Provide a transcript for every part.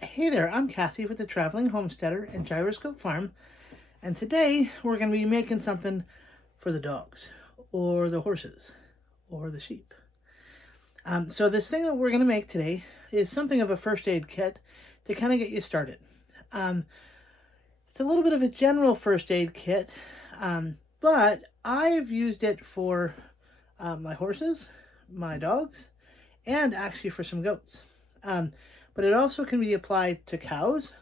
Hey there, I'm Kathy with the Traveling Homesteader and Gyroscope Farm, and today we're going to be making something for the dogs, or the horses, or the sheep. So this thing that we're going to make today is something of a first aid kit to kind of get you started. It's a little bit of a general first aid kit, but I've used it for my horses, my dogs, and actually for some goats. But it also can be applied to cows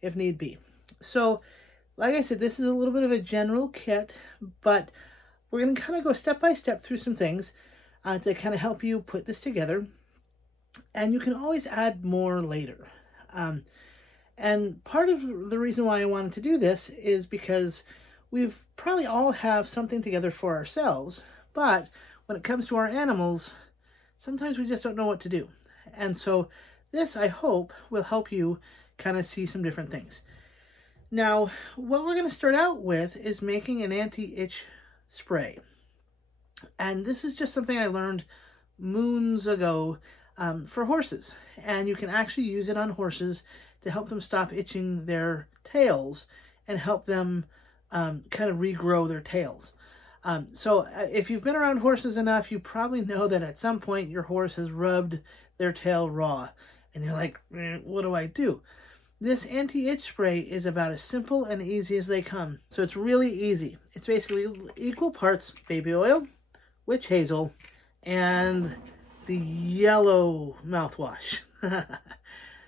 if need be. So, like I said, this is a little bit of a general kit, but we're going to kind of go step by step through some things to kind of help you put this together. And you can always add more later. And part of the reason why I wanted to do this is because we've probably all have something together for ourselves, but when it comes to our animals, sometimes we just don't know what to do. And so this, I hope, will help you kind of see some different things. Now, what we're going to start out with is making an anti-itch spray. And this is just something I learned moons ago for horses. And you can actually use it on horses to help them stop itching their tails and help them kind of regrow their tails. So if you've been around horses enough, you probably know that at some point your horse has rubbed their tail raw. And you're like, what do I do? This anti-itch spray is about as simple and easy as they come. So it's really easy. It's basically equal parts baby oil, witch hazel, and the yellow mouthwash.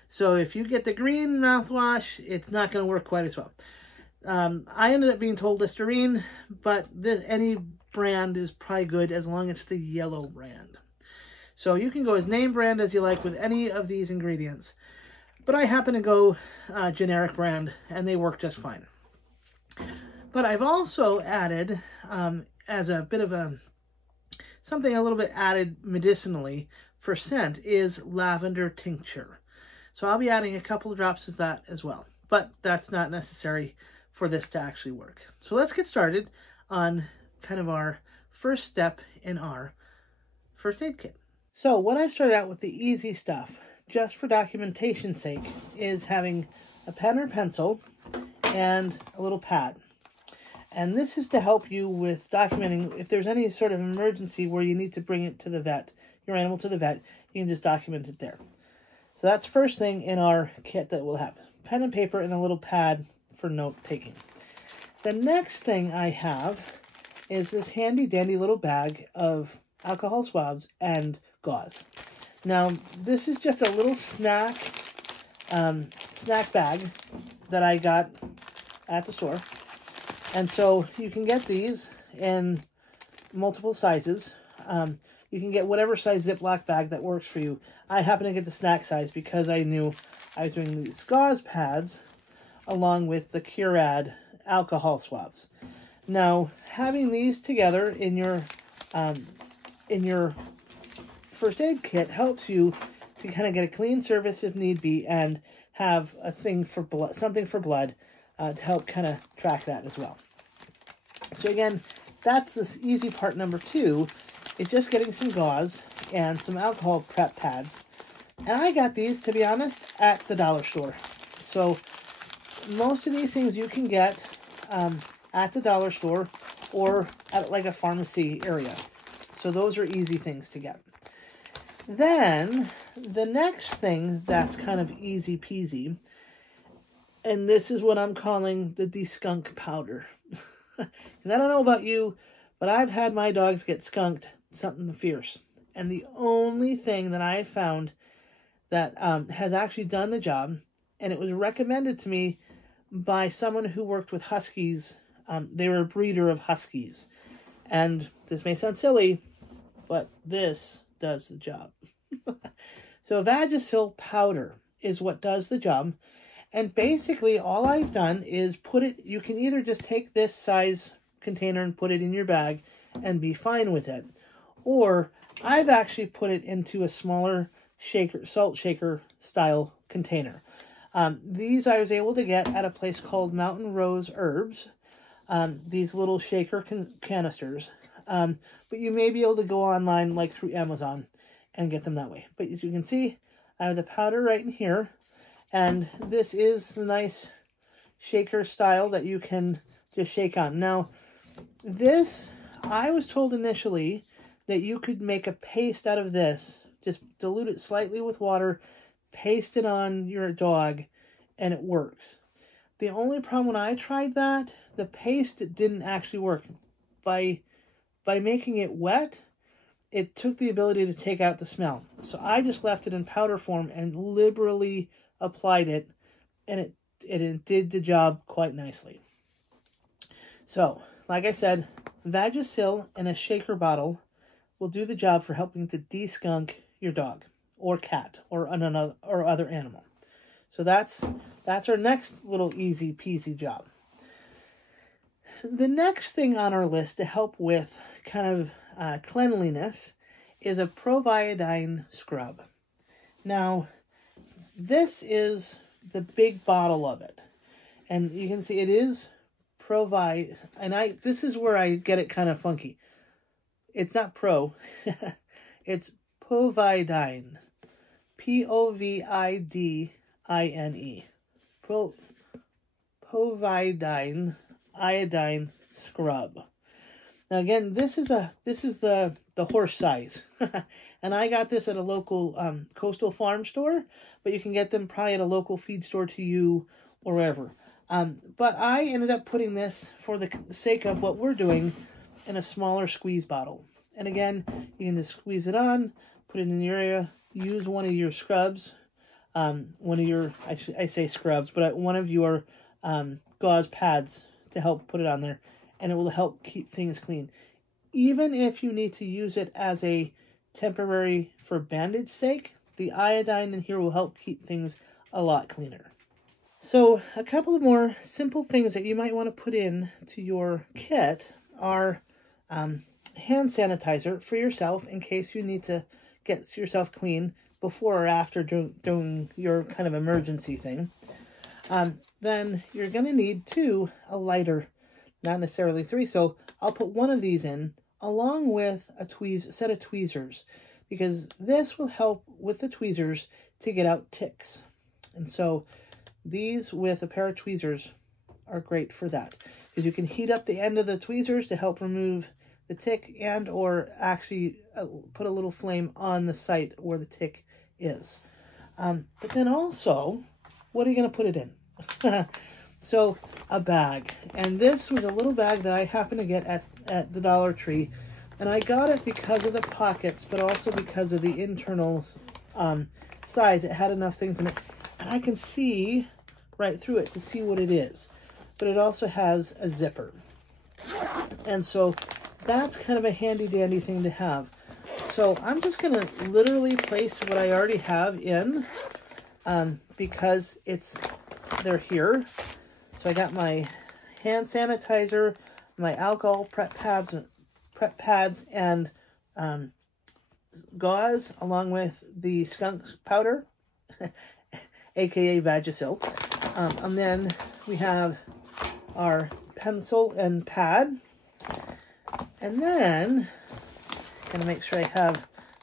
So if you get the green mouthwash, it's not going to work quite as well. I ended up being told Listerine, but any brand is probably good as long as it's the yellow brand. So you can go as name brand as you like with any of these ingredients. But I happen to go generic brand, and they work just fine. But I've also added, as a bit of something a little bit added medicinally for scent, is lavender tincture. So I'll be adding a couple of drops of that as well. But that's not necessary for this to actually work. So let's get started on kind of our first step in our first aid kit. So what I've started out with, the easy stuff, just for documentation's sake, is having a pen or pencil and a little pad. And this is to help you with documenting if there's any sort of emergency where you need to bring it to the vet, your animal to the vet, you can just document it there. So that's first thing in our kit that we'll have. Pen and paper and a little pad for note taking. The next thing I have is this handy dandy little bag of alcohol swabs and gauze. Now, this is just a little snack bag that I got at the store. And so you can get these in multiple sizes. You can get whatever size Ziploc bag that works for you. I happen to get the snack size because I knew I was doing these gauze pads along with the Curad alcohol swabs. Now, having these together in your first aid kit helps you to kind of get a clean surface if need be and have a thing for blood, something for blood to help kind of track that as well. So again, that's this easy part number 2, is just getting some gauze and some alcohol prep pads. And I got these, to be honest, at the dollar store. So most of these things you can get at the dollar store or at like a pharmacy area. So those are easy things to get. Then the next thing that's kind of easy peasy, and this is what I'm calling the de-skunk powder. And I don't know about you, but I've had my dogs get skunked something fierce. And the only thing that I found that has actually done the job, and it was recommended to me by someone who worked with huskies. They were a breeder of huskies. And this may sound silly, but this does the job. So Vagisil powder is what does the job. And basically all I've done is put it, you can either just take this size container and put it in your bag and be fine with it. Or I've actually put it into a smaller shaker, salt shaker style container. These I was able to get at a place called Mountain Rose Herbs. These little shaker canisters. But you may be able to go online like through Amazon and get them that way. But as you can see, I have the powder right in here. And this is the nice shaker style that you can just shake on. Now, this, I was told initially that you could make a paste out of this. Just dilute it slightly with water, paste it on your dog, and it works. The only problem when I tried that, the paste didn't actually work. By making it wet, it took the ability to take out the smell. So I just left it in powder form and liberally applied it, and it did the job quite nicely. So, like I said, Vagisil in a shaker bottle will do the job for helping to de-skunk your dog or cat or other animal. So that's our next little easy peasy job. The next thing on our list to help with kind of cleanliness is a Proviodine scrub. Now, this is the big bottle of it, and you can see it is Provi, and this is where I get it kind of funky. It's not Pro, it's Proviodine, Providine, Proviodine iodine scrub. Now again, this is the horse size, and I got this at a local coastal farm store, but you can get them probably at a local feed store to you or wherever. But I ended up putting this, for the sake of what we're doing, in a smaller squeeze bottle. And again, you can just squeeze it on, put it in the area, use one of your scrubs, one of your, I say scrubs, but one of your gauze pads to help put it on there, and it will help keep things clean. Even if you need to use it as a temporary for bandage sake, the iodine in here will help keep things a lot cleaner. So a couple of more simple things that you might want to put in to your kit are hand sanitizer for yourself in case you need to get yourself clean before or after doing your kind of emergency thing. Then you're going to need a lighter, not necessarily 3. So I'll put one of these in along with a set of tweezers, because this will help with the tweezers to get out ticks. And so these with a pair of tweezers are great for that, because you can heat up the end of the tweezers to help remove the tick, and or actually put a little flame on the site where the tick is. But then also, what are you going to put it in? So a bag, and this was a little bag that I happened to get at the Dollar Tree, and I got it because of the pockets, but also because of the internal size. It had enough things in it, and I can see right through it to see what it is, but it also has a zipper, and so that's kind of a handy dandy thing to have. So I'm just going to literally place what I already have in, because they're here. So I got my hand sanitizer, my alcohol prep pads, and gauze, along with the skunk powder, aka Vagisil. And then we have our pencil and pad. And then I'm going to make sure I'm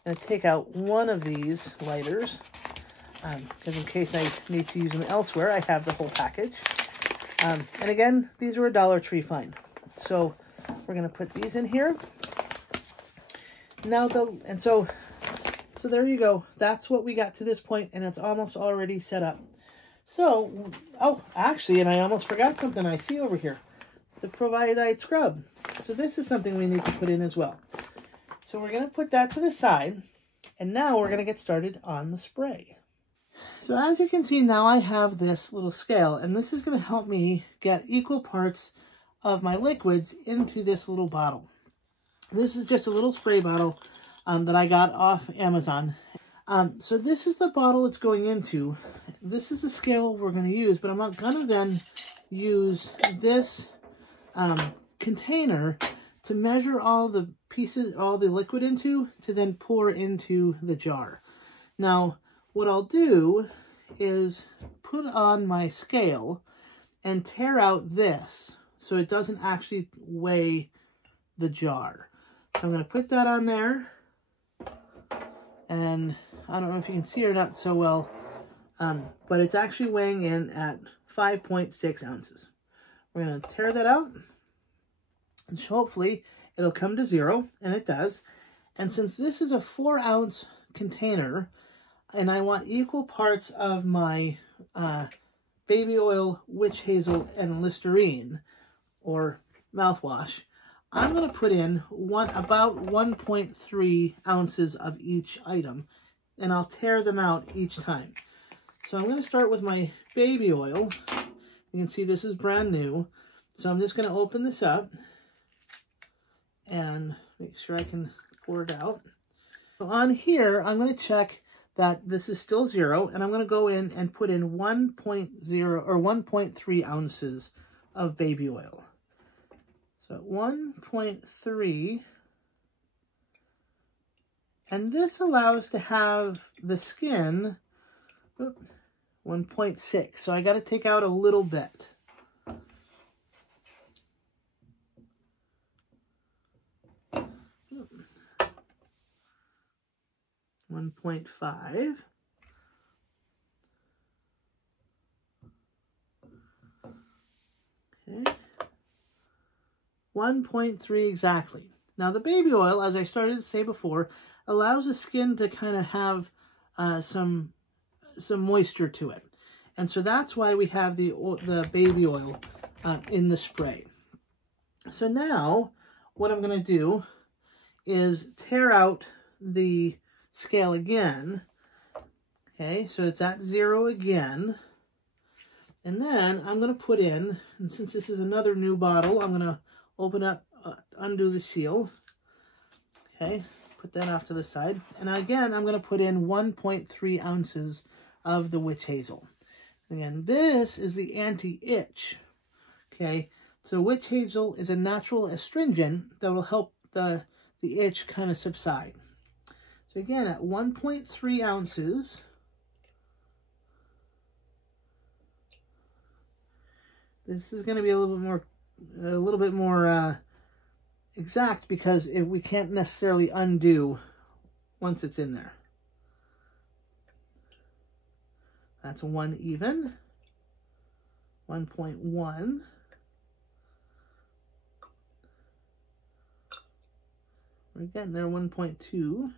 going to take out one of these lighters, because in case I need to use them elsewhere, I have the whole package. And again, these are a Dollar Tree find. So we're going to put these in here. Now, so there you go. That's what we got to this point, and it's almost already set up. So, oh, actually, and I almost forgot something I see over here. The Proviodine scrub. So this is something we need to put in as well. So we're going to put that to the side, and now we're going to get started on the spray. So as you can see, now I have this little scale, and this is going to help me get equal parts of my liquids into this little bottle. This is just a little spray bottle that I got off Amazon. So this is the bottle it's going into. This is the scale we're going to use, but I'm not going to then use this container to measure all the pieces, all the liquid into, to then pour into the jar. Now, what I'll do is put on my scale and tear out this so it doesn't actually weigh the jar. So I'm going to put that on there, and I don't know if you can see or not so well, but it's actually weighing in at 5.6 ounces. We're going to tear that out, and hopefully it'll come to 0, and it does. And since this is a 4-ounce container, and I want equal parts of my baby oil, witch hazel, and Listerine, or mouthwash, I'm going to put in about 1.3 ounces of each item, and I'll tear them out each time. So I'm going to start with my baby oil. You can see this is brand new. So I'm just going to open this up and make sure I can pour it out. So on here, I'm going to check that this is still 0, and I'm going to go in and put in 1.0 or 1.3 ounces of baby oil. So 1.3, and this allows to have the skin 1.6, so I got to take out a little bit. $1.5. Okay. 1.3 exactly. Now the baby oil, as I started to say before, allows the skin to kind of have some moisture to it. And so that's why we have the baby oil in the spray. So now what I'm going to do is tear out the scale again. Okay, so it's at 0 again. And then I'm going to put in, and since this is another new bottle, I'm going to open up, undo the seal. Okay, put that off to the side. And again, I'm going to put in 1.3 ounces of the witch hazel. Again, this is the anti-itch. Okay, so witch hazel is a natural astringent that will help the itch kind of subside. So again, at 1.3 ounces, this is going to be a little bit more exact, because we can't necessarily undo once it's in there. That's 1 even. 1.1. We're getting there. 1.2.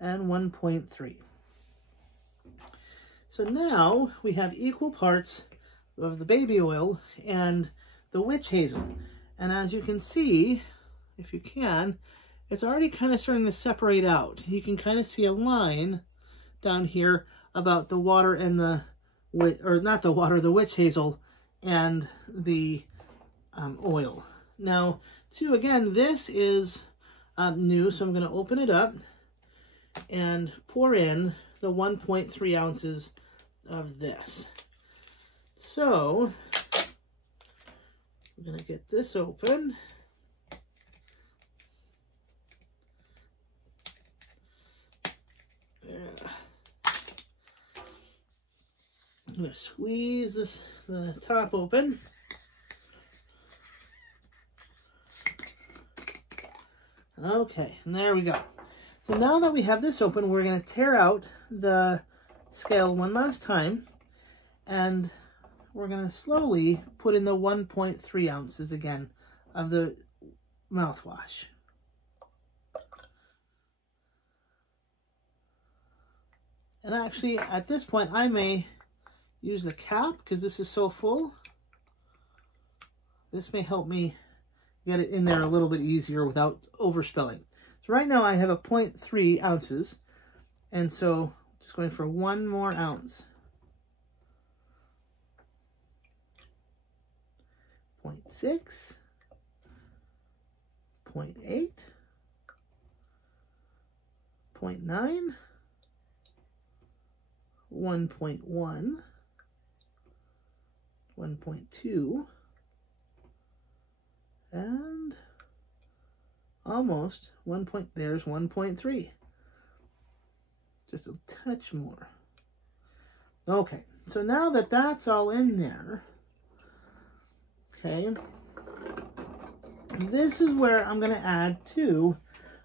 And 1.3. So now we have equal parts of the baby oil and the witch hazel. And as you can see, if you can, it's already kind of starting to separate out. You can kind of see a line down here about the water and the witch hazel and the oil. Now, too, again, this is new, so I'm going to open it up and pour in the 1.3 ounces of this. So, I'm going to get this open. I'm going to squeeze the top open. Okay, and there we go. So now that we have this open, we're going to tear out the scale one last time, and we're going to slowly put in the 1.3 ounces again of the mouthwash. And actually, at this point, I may use the cap because this is so full. This may help me get it in there a little bit easier without overspilling. So right now I have a 0.3 ounces, and so just going for 1 more ounce. 0.6, 0.8, 0.9, 1.1, 1.2, and almost there's 1.3. Just a touch more. Okay, so now that that's all in there, okay, this is where I'm going to add to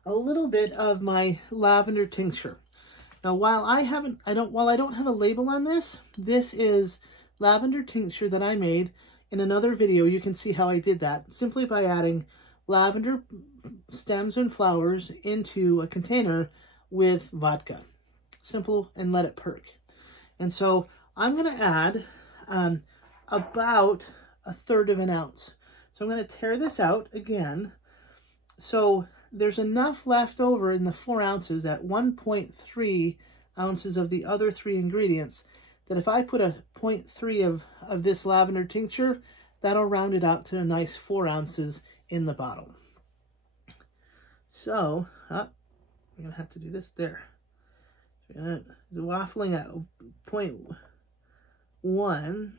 a little bit of my lavender tincture. Now, while I don't have a label on this, this is lavender tincture that I made in another video. You can see how I did that simply by adding lavender stems and flowers into a container with vodka. Simple, and let it perk. And so I'm going to add about 1/3 of an ounce. So I'm going to tear this out again. So there's enough left over in the 4 ounces at 1.3 ounces of the other 3 ingredients that if I put a 0.3 of this lavender tincture, that'll round it out to a nice 4 ounces in the bottle. So, we're going to have to do this there. The waffling at 0.1.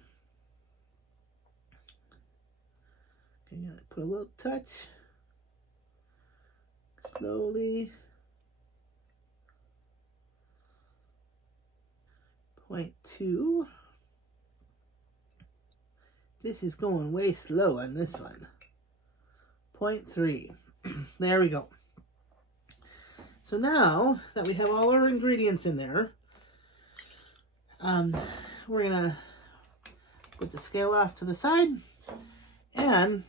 Okay, gonna put a little touch. Slowly. 0.2. This is going way slow on this one. 0.3. There we go. So now that we have all our ingredients in there, we're gonna put the scale off to the side, and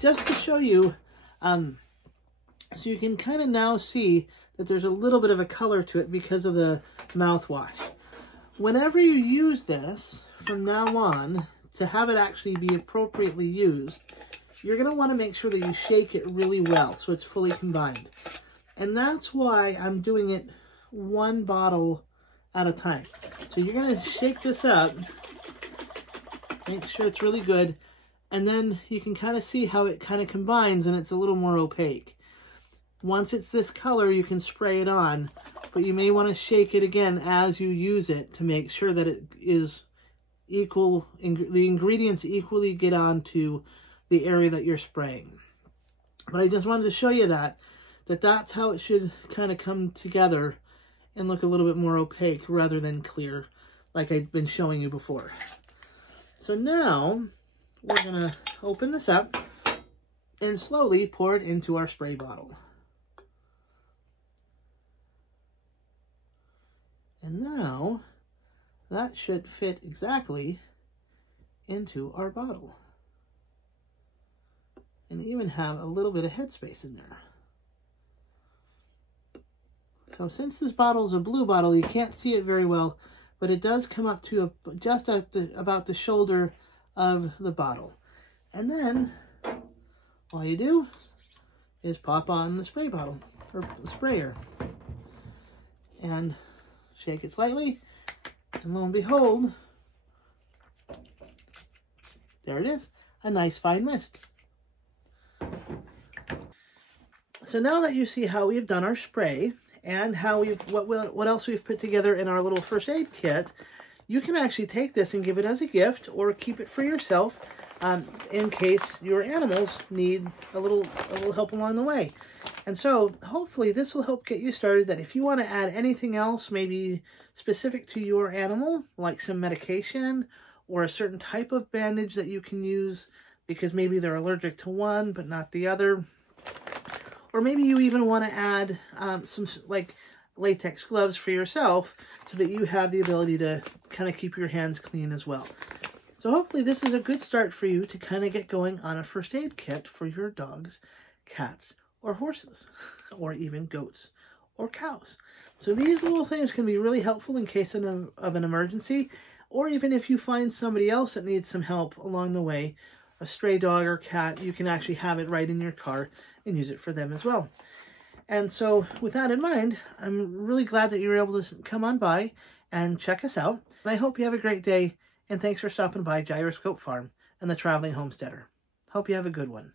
just to show you, so you can kind of now see that there's a little bit of a color to it because of the mouthwash. Whenever you use this from now on, to have it actually be appropriately used, you're going to want to make sure that you shake it really well so it's fully combined. And that's why I'm doing it 1 bottle at a time. So you're going to shake this up, make sure it's really good, and then you can kind of see how it kind of combines and it's a little more opaque. Once it's this color, you can spray it on, but you may want to shake it again as you use it to make sure that it is equal, the ingredients equally get onto the area that you're spraying. But I just wanted to show you that's how it should kind of come together and look a little bit more opaque rather than clear like I've been showing you before. So now we're going to open this up and slowly pour it into our spray bottle. And now that should fit exactly into our bottle. And even have a little bit of headspace in there. So since this bottle is a blue bottle, you can't see it very well, but it does come up to just at about the shoulder of the bottle. And then all you do is pop on the spray bottle, or sprayer, and shake it slightly, and lo and behold, there it is, a nice fine mist. So now that you see how we've done our spray and how what else we've put together in our little first aid kit, you can actually take this and give it as a gift or keep it for yourself in case your animals need a little help along the way. And so hopefully this will help get you started, that if you want to add anything else, maybe specific to your animal, like some medication or a certain type of bandage that you can use because maybe they're allergic to one but not the other, or maybe you even want to add some like latex gloves for yourself so that you have the ability to kind of keep your hands clean as well. So hopefully this is a good start for you to kind of get going on a first aid kit for your dogs, cats, or horses, or even goats or cows. So these little things can be really helpful in case of an emergency, or even if you find somebody else that needs some help along the way, a stray dog or cat, you can actually have it right in your car and use it for them as well. And so with that in mind, I'm really glad that you were able to come on by and check us out. And I hope you have a great day, and thanks for stopping by Gyroscope Farm and the Traveling Homesteader. Hope you have a good one.